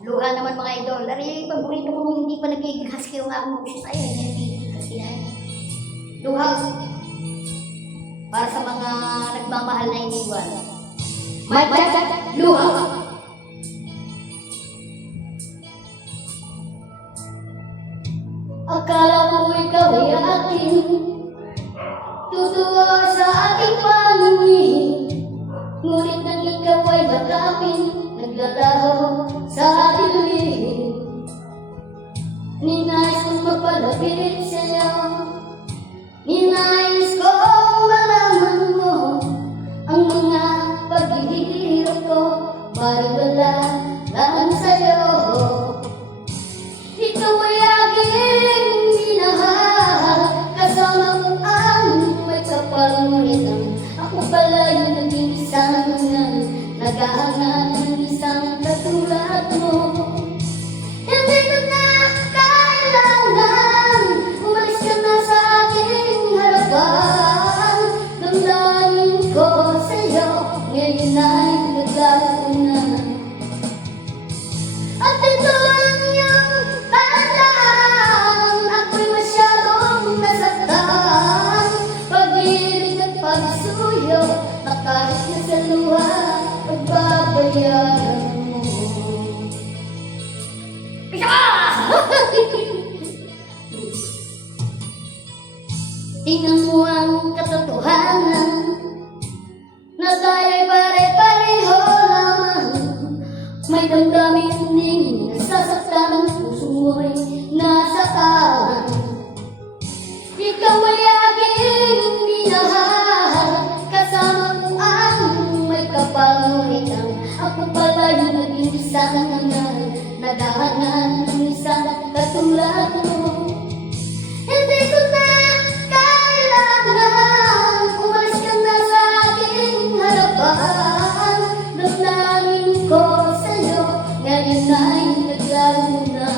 Luha naman mga idol. Dari yung paborito ko nung hindi pa nagiging husky yung aking puso sa'yo. Hindi kasi na luha. Para sa mga nagmamahal na iniwan. Luha. Akala mo ikaw ay akin, tutuwa sa aking paningin. Ngunit nang ikaw ay bakapin, naglalaho sa dilim. Ninais kong mapalapit sa'yo, ninais kong malaman mo ang mga paghihirap ko, baliwala lang sa'yo. Ikaw ay aking minahal, kasama mo ang may kapal, ngunit ako pala yung naging isang naghahanap ng isang katulad mo. Hindi ko na kailangan, umalis ka na sa aking harapan. Damdamin ko sa'yo, ngayon ay naglago na. At ito ang iyong tandaan, ako'y masyadong nasaktan. Pag-ibig at pagsuyo, na kahit na sa luha, pagbabayaran mo. Tingnan mo ang katotohanan, na tayo'y pare-pareho lamang. May damdamin ding nasasaktan, ang puso mo'y nasa kawan. Ikaw ay aking minahal, kasama mo ang may kapal, ngunit ako pala yung naging isang naghahanap ng isang katulad mo. Hindi ko na kailangan, umalis ka na sa aking harapan. Damdamin ko sa'yo, ngayon ay naglago na.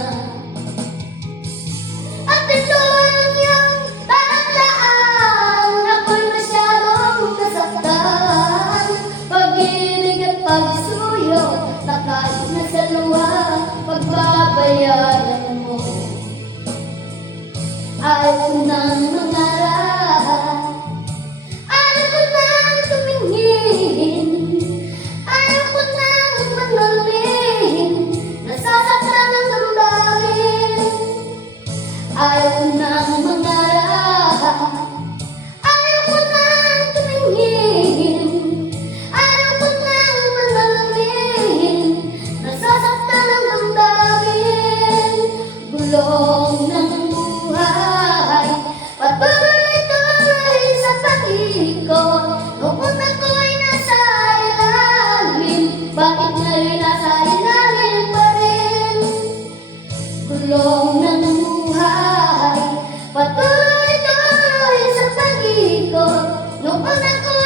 At ito ang iyong tandaan, ako'y masyadong nasaktan. Pag-ibig at pagsuyo, na kahit na sa luha, pagbabayaran mo. Ayaw ko nang mangarap, ayaw ko nang tumingin, ayaw ko nang manalin, nasasaktan ang damdamin. Ayaw ko nang mangarap, ayaw ko nang tumingin, ayaw ko nang manalin, nasasaktan ang damdamin. Gulong ng buhay, patuloy-tuloy sa pag-ikot. Noon ako'y nasa ilalim, bakit ngayon nasa ilalim pa rin? Gulong ng buhay, patuloy-tuloy sa pag-ikot. Noon ako'y